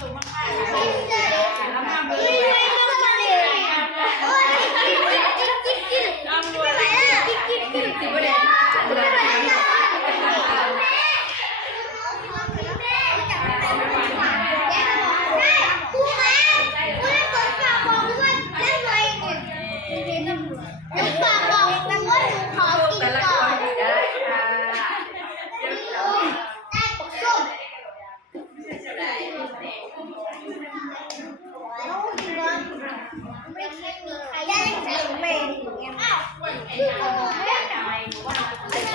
สุขมากๆค่ะน้ำมันเลย Lên mình. Lên mình. Lên mình. Lên mình. Lên mình. Lên mình. Lên mình. Lên